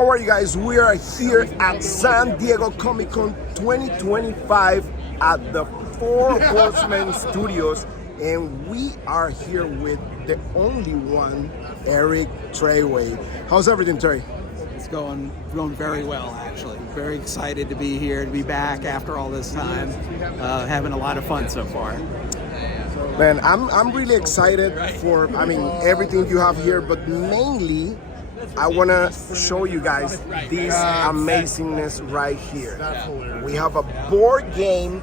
How are you guys? We are here at San Diego Comic Con 2025 at the Four Horsemen Studios, and we are here with the only one, Eric Treadaway. How's everything, Terry? It's going very well, actually. Very excited to be here, to be back after all this time. Having a lot of fun so far. Man, I'm really excited for, everything you have here, but mainly I want to show you guys this amazingness right here. We have a board game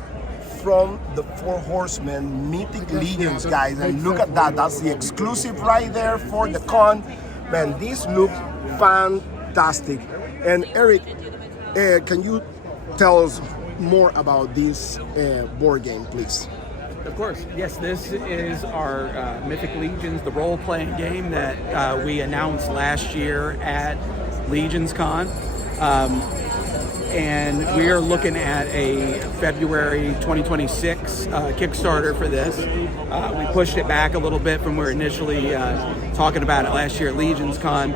from the Four Horsemen, Mythic Legions, guys, and look at that. That's the exclusive right there for the con. Man, this looks fantastic. And Eric, can you tell us more about this board game, please? Of course, yes, this is our Mythic Legions, the role-playing game that we announced last year at Legions Con. And we are looking at a February 2026 Kickstarter for this. We pushed it back a little bit from where initially talking about it last year at Legions Con,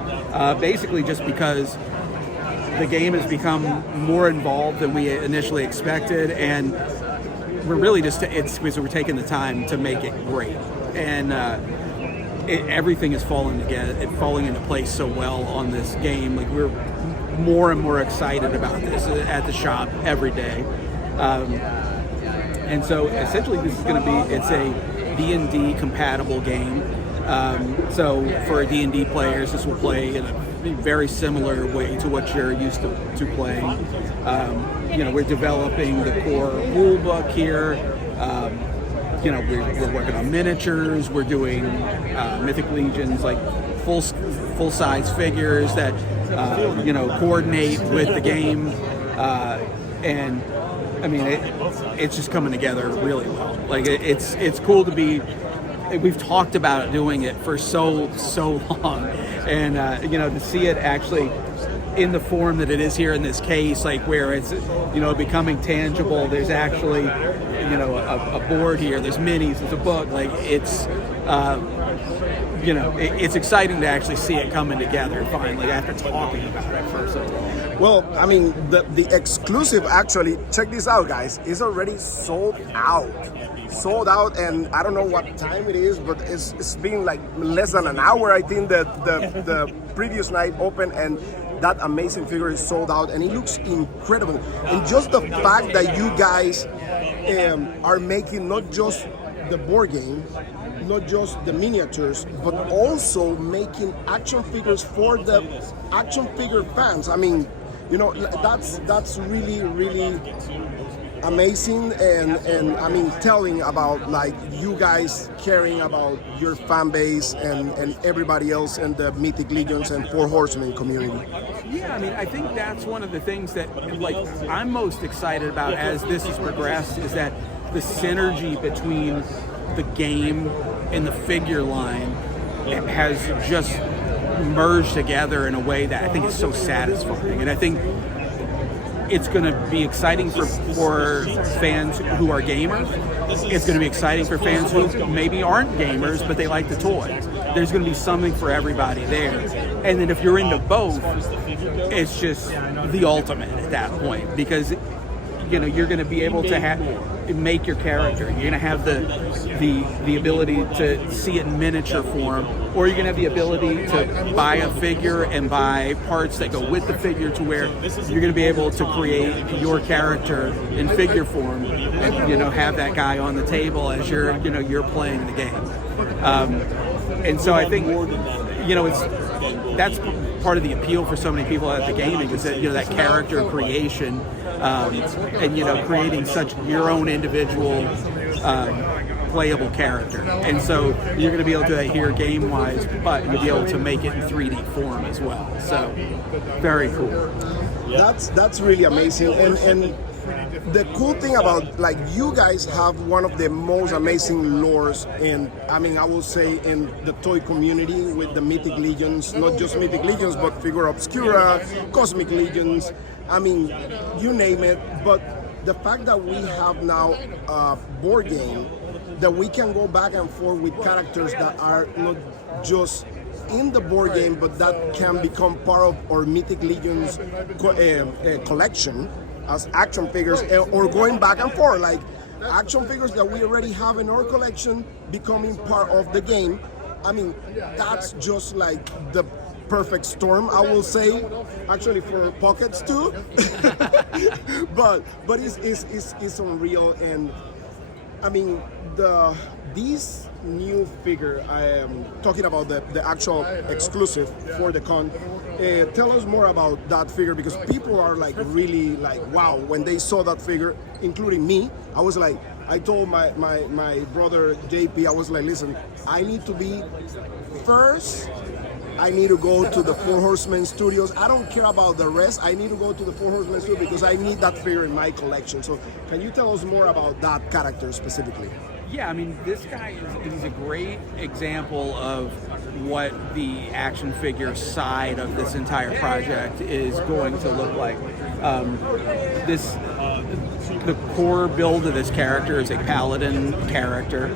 basically just because the game has become more involved than we initially expected, and we're really just it's because we're taking the time to make it great, and everything is falling into place so well on this game. Like, we're more and more excited about this at the shop every day, and so essentially this is going to be a D&D compatible game. So for D&D players, this will play in a very similar way to what you're used to playing. We're developing the core rule book here. We're working on miniatures. We're doing Mythic Legions, like full-size figures that coordinate with the game. And I mean, it's just coming together really well. Like, it's cool to be. We've talked about doing it for so long, and to see it actually in the form that it is here in this case, like where it's becoming tangible. There's actually a board here. There's minis. There's a book. Like, it's it's exciting to actually see it coming together finally after talking about it for so long. Well, I mean, the exclusive, actually, check this out, guys, is already sold out. And I don't know what time it is, but it's been like less than an hour. I think that the previous night opened, and that amazing figure is sold out, and it looks incredible. And just the fact that you guys are making not just the board game, not just the miniatures, but also making action figures for the action figure fans. I mean, that's really, really amazing, and I mean, telling about, like, you guys caring about your fan base and everybody else in the Mythic Legions and Four Horsemen community. Yeah, I mean, I think that's one of the things that, like, I'm most excited about as this has progressed, is that the synergy between the game and the figure line has just merged together in a way that I think is so satisfying. And I think it's going to be exciting for fans who are gamers. It's going to be exciting for fans who maybe aren't gamers, but they like the toys. There's going to be something for everybody there. And then if you're into both, it's just the ultimate at that point, because you're going to be able to make your character. You're going to have the ability to see it in miniature form, or you're going to have the ability to buy a figure and buy parts that go with the figure, to where you're going to be able to create your character in figure form, and have that guy on the table as you're playing the game. And so I think that's part of the appeal for so many people at the gaming, is that that character creation, and creating such your own individual playable character. And so you're going to be able to do that here game-wise, but you'll be able to make it in 3D form as well. So very cool. That's really amazing. And the cool thing about, like, you guys have one of the most amazing lores in, I will say, in the toy community with the Mythic Legions, not just Mythic Legions, but Figure Obscura, Cosmic Legions, you name it. But the fact that we have now a board game that we can go back and forth with characters that are not just in the board game, but that can become part of our Mythic Legions collection as action figures, or going back and forth, like action figures that we already have in our collection becoming part of the game. I mean, that's just like the perfect storm, I will say, actually for pockets too. but it's unreal. And I mean, this new figure, I am talking about the actual exclusive for the con. Tell us more about that figure, because people are like really like wow when they saw that figure, including me. I was like, I told my brother JP, I was like, listen, I need to be first. I need to go to the Four Horsemen studios. I don't care about the rest. I need to go to the Four Horsemen studio because I need that figure in my collection. So can you tell us more about that character specifically? Yeah, I mean, this guy he's a great example of what the action figure side of this entire project is going to look like. The core build of this character is a paladin character.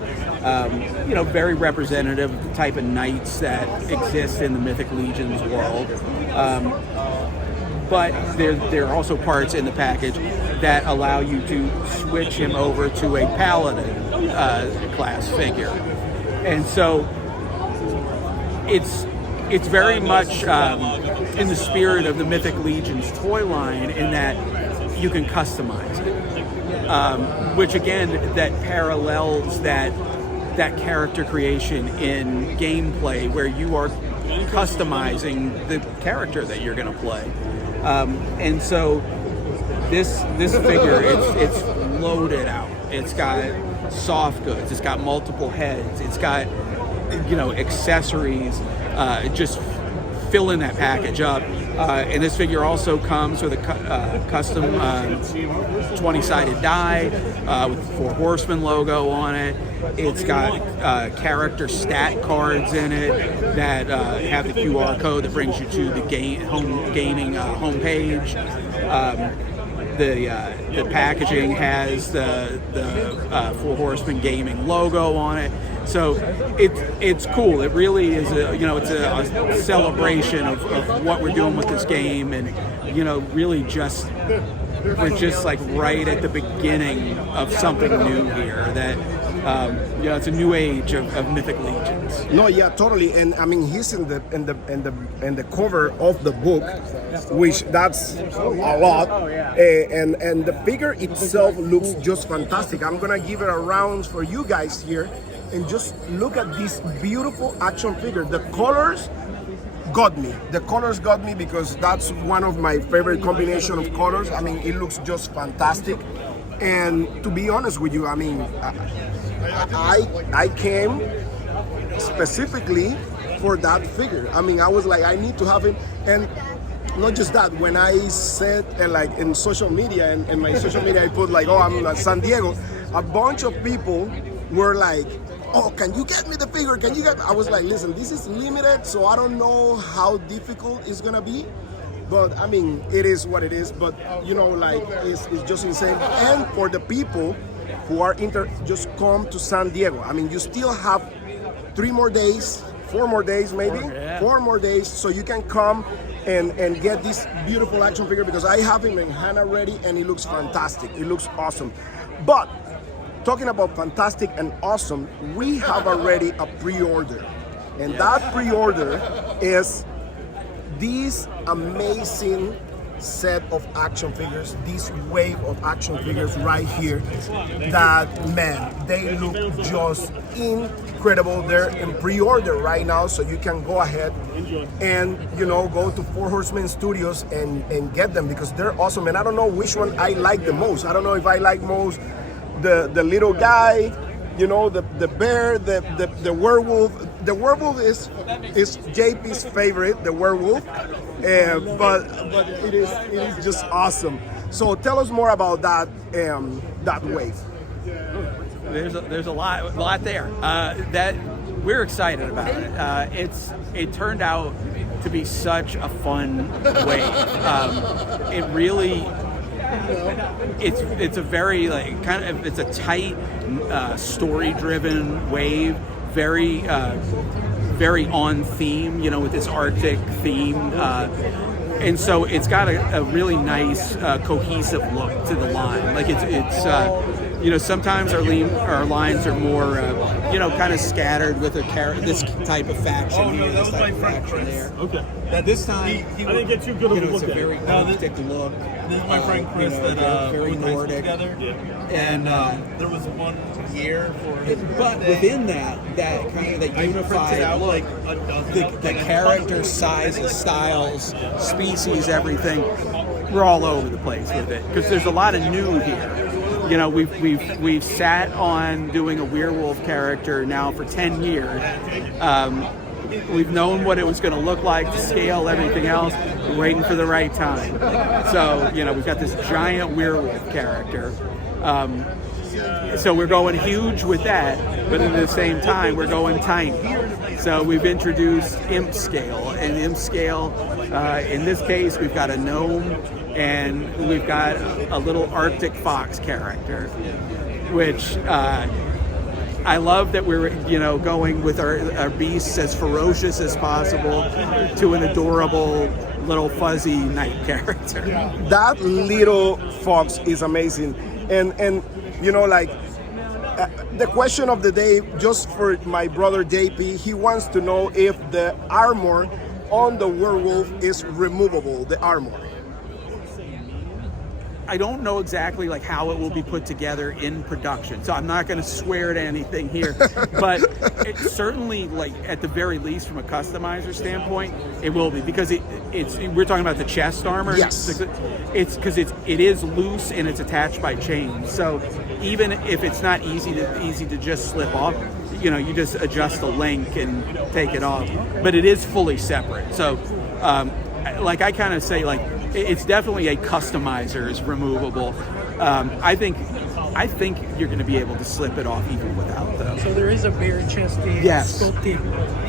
Very representative of the type of knights that exist in the Mythic Legions world. But there are also parts in the package that allow you to switch him over to a paladin class figure. And so it's very much in the spirit of the Mythic Legions toy line in that you can customize it, which again that parallels that character creation in gameplay where you are customizing the character that you're going to play. And so this figure, it's loaded out. It's got soft goods. It's got multiple heads. It's got accessories. Just filling that package up. And this figure also comes with a custom 20-sided die with the Four Horsemen logo on it. It's got character stat cards in it that have the QR code that brings you to the gaming homepage. The packaging has the Four Horsemen gaming logo on it. So it's cool. It really is it's a celebration of what we're doing with this game, and really we're just like right at the beginning of something new here. That it's a new age of Mythic Legions. No, yeah, totally. And I mean, he's in the cover of the book, which that's a lot. And the figure itself looks just fantastic. I'm gonna give it a round for you guys here, and just look at this beautiful action figure. The colors got me. The colors got me because that's one of my favorite combination of colors. I mean, it looks just fantastic. And to be honest with you, I mean, I came specifically for that figure. I mean, I was like, I need to have it. And not just that, when I said, like in social media, and my social media, I put like, oh, I'm at San Diego, a bunch of people were like, oh, can you get me the figure? Can you get? I was like, listen, this is limited, so I don't know how difficult it's gonna be. But I mean, it is what it is. But like it's just insane. And for the people who are just come to San Diego. I mean, you still have 3 more days, 4 more days maybe, 4 more days, so you can come and get this beautiful action figure, because I have him in hand already, and he looks fantastic. It looks awesome. But talking about fantastic and awesome, we have already a pre-order, and that pre-order is this amazing set of action figures, this wave of action figures right here, that, man, they look just incredible. They're in pre-order right now, so you can go ahead and go to Four Horsemen Studios and get them, because they're awesome. And I don't know which one I like the most. I don't know if I like most the little guy, the bear, the werewolf. The werewolf is JP's favorite, the werewolf, but it is just awesome. So tell us more about that wave. There's a lot there that we're excited about it. It turned out to be such a fun wave. It really. It's a very it's a tight story-driven wave, very very on theme, you know, with this Arctic theme. And so it's got a really nice cohesive look to the line. Like it's you know, sometimes our lines are more you know, kind of scattered with this type of faction here, this type of faction there. Okay. This time, I didn't get too good of a look it's a at very it. Arctic look. This is my friend Chris you know, that very we raced Nordic. together. Yeah. And there was one year for his but birthday. within that kind of that I unified printed out look, like a dozen. the characters, sizes, styles, species, everything, we're all over the place with it because there's a lot of new here. You know, we've sat on doing a werewolf character now for 10 years. We've known what it was going to look like, to scale, everything else. We're waiting for the right time. So, you know, we've got this giant werewolf character. So we're going huge with that, but at the same time, we're going tiny. So we've introduced imp scale, and imp scale, in this case, we've got a gnome, and we've got a little Arctic fox character, which I love that we're, you know, going with our beasts as ferocious as possible to an adorable little fuzzy knight character. That little fox is amazing, and you know, like the question of the day, just for my brother JP, he wants to know if the armor on the werewolf is removable, the armor. I don't know exactly like how it will be put together in production, so I'm not going to swear to anything here. But it certainly, like at the very least, from a customizer standpoint, it will be, because it's we're talking about the chest armor. Yes. It's because it is loose and it's attached by chains. So even if it's not easy to just slip off, you know, you just adjust the link and take it off. But it is fully separate. So, like I kind of say, like, it's definitely a customizer's removable. I think you're going to be able to slip it off even without though. So there is a bare chested, Yes. sculpted,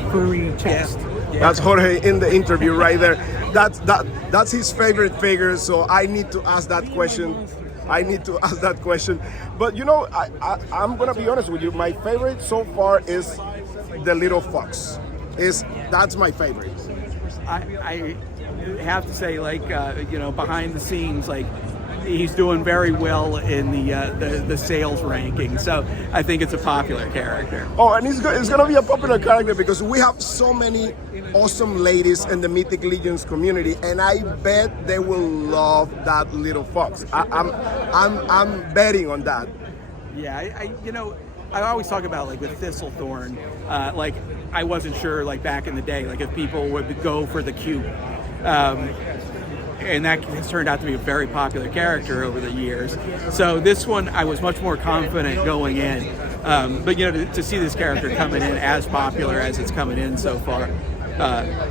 furry chest. Yeah. That's Jorge in the interview right there. That's his favorite figure, so I need to ask that question. But you know, I'm gonna be honest with you. My favorite so far is the little fox. That's my favorite. I have to say, like, you know, behind the scenes, like, he's doing very well in the sales ranking. So I think it's a popular character. Oh, and it's going to be a popular character because we have so many awesome ladies in the Mythic Legions community, and I bet they will love that little fox. I'm betting on that. Yeah, you know, I always talk about, like, with Thistlethorn, like, I wasn't sure, like, back in the day, like, if people would go for the cube. And that has turned out to be a very popular character over the years. So this one, I was much more confident going in. But, you know, to see this character coming in as popular as it's coming in so far,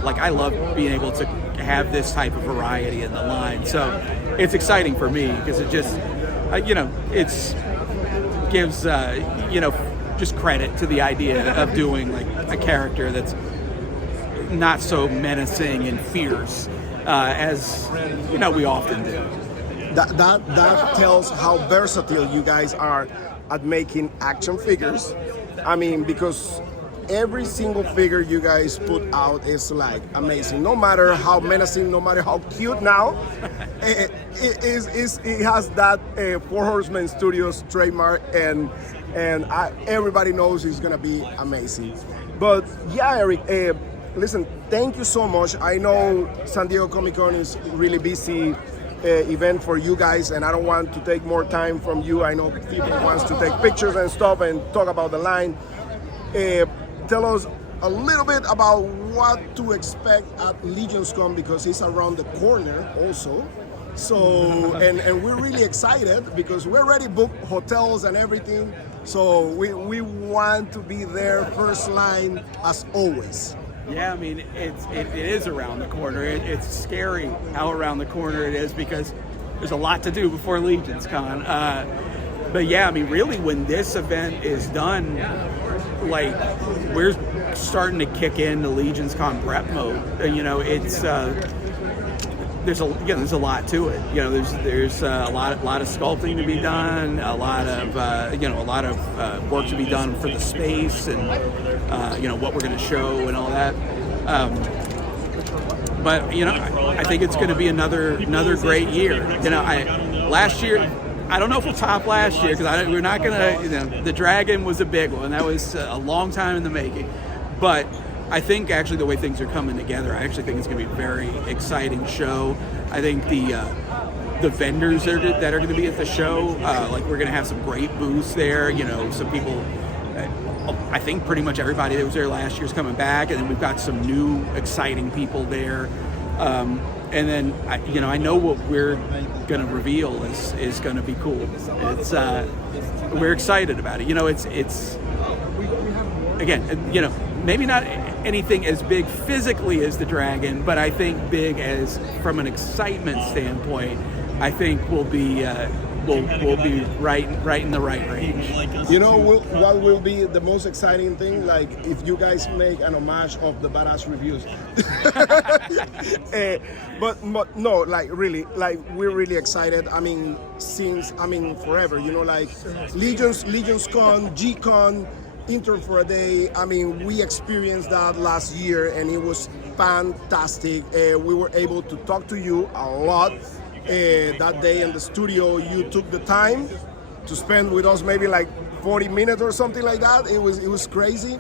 like, I love being able to have this type of variety in the line. So it's exciting for me because it just, you know, it's gives, you know, just credit to the idea of doing, like, a character that's not so menacing and fierce as, you know, we often do. That tells how versatile you guys are at making action figures. I mean, because every single figure you guys put out is like amazing. No matter how menacing, no matter how cute now, it has that Four Horsemen Studios trademark, and everybody knows it's gonna be amazing. But yeah, Eric, listen, thank you so much. I know San Diego Comic Con is really busy event for you guys, and I don't want to take more time from you. I know people wants to take pictures and stuff and talk about the line. Tell us a little bit about what to expect at LegionsCon, because it's around the corner also. So, and we're really excited because we already booked hotels and everything. So we want to be there first line as always. Yeah, I mean, it is around the corner. It's scary how around the corner it is because there's a lot to do before LegionsCon. But yeah, I mean, really, when this event is done, like, we're starting to kick into LegionsCon prep mode. You know, it's there's a lot to it. There's a lot of sculpting to be done, a lot of work to be done for the space, and what we're going to show and all that. But I think it's going to be another great year. Last year, I don't know if we'll top last year because we're not going to. The Dragon was a big one. That was a long time in the making. But I think actually the way things are coming together, I actually think it's going to be a very exciting show. I think the vendors that are going to be at the show, we're going to have some great booths there. Some people. I think pretty much everybody that was there last year is coming back, and then we've got some new exciting people there. And then I know what we're going to reveal is going to be cool. It's we're excited about it. It's again, maybe not anything as big physically as the Dragon, but I think big as from an excitement standpoint. I think we'll be right in the right range. What will be the most exciting thing? Like if you guys make an homage of the badass reviews. But no, really, we're really excited. Since forever. Legions Con, G Con, Intern for a Day. We experienced that last year, and it was fantastic. We were able to talk to you a lot. That day in the studio, you took the time to spend with us, maybe 40 minutes or something like that. It was crazy,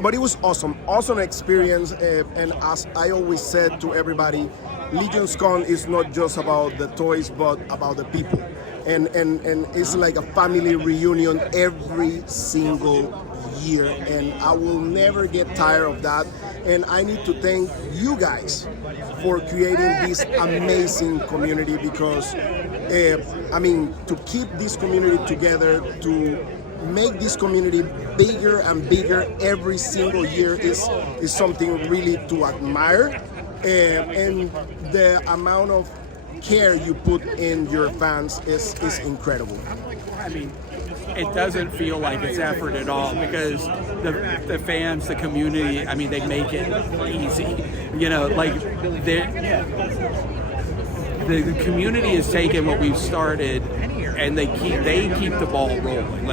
but it was awesome experience. And as I always said to everybody, Legions Con is not just about the toys, but about the people, and it's like a family reunion every single year, and I will never get tired of that. And I need to thank you guys for creating this amazing community, because to keep this community together, to make this community bigger and bigger every single year is something really to admire, and the amount of care you put in your fans is incredible. It doesn't feel like it's effort at all, because the fans, the community, they make it easy. The community has taken what we've started, and they keep the ball rolling.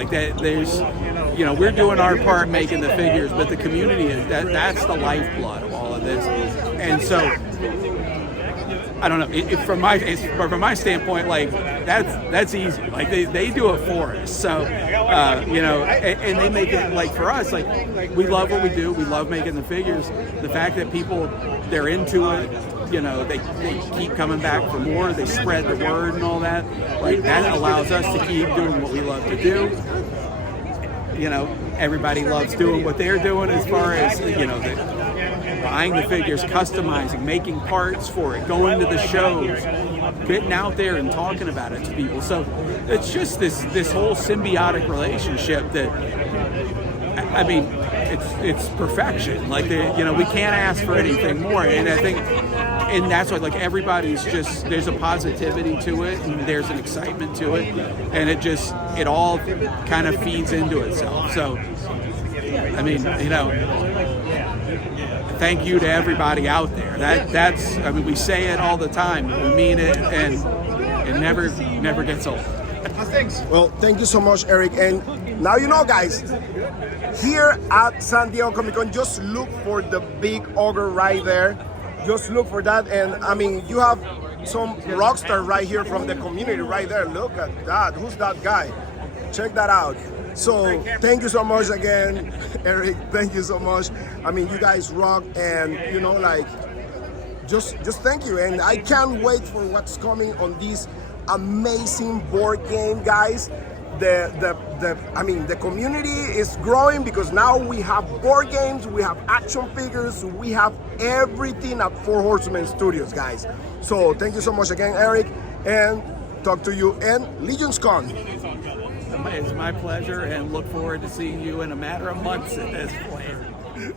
We're doing our part making the figures, but the community that's the lifeblood of all of this. And so I don't know. From my standpoint, that's easy. They do it for us. So and they make it for us. We love what we do. We love making the figures. The fact that people they're into it. They keep coming back for more. They spread the word and all that. That allows us to keep doing what we love to do. Everybody loves doing what they're doing as far as buying the figures, customizing, making parts for it, going to the shows, getting out there and talking about it to people. So it's just this whole symbiotic relationship that, it's perfection. We can't ask for anything more. And I think, and that's why everybody's there's a positivity to it, and there's an excitement to it, and it all kind of feeds into itself. So thank you to everybody out there. That's we say it all the time, we mean it, and it never gets old. Well, thank you so much, Eric. And now guys, here at San Diego Comic Con, just look for the big ogre right there. Just look for that. And you have some rock star right here from the community right there. Look at that. Who's that guy? Check that out. So thank you so much again, Eric. Thank you so much. You guys rock, and just thank you. And I can't wait for what's coming on this amazing board game, guys. The community is growing because now we have board games, we have action figures, we have everything at Four Horsemen Studios, guys. So thank you so much again, Eric, and talk to you in Legions Con. It's my pleasure, and look forward to seeing you in a matter of months at this point.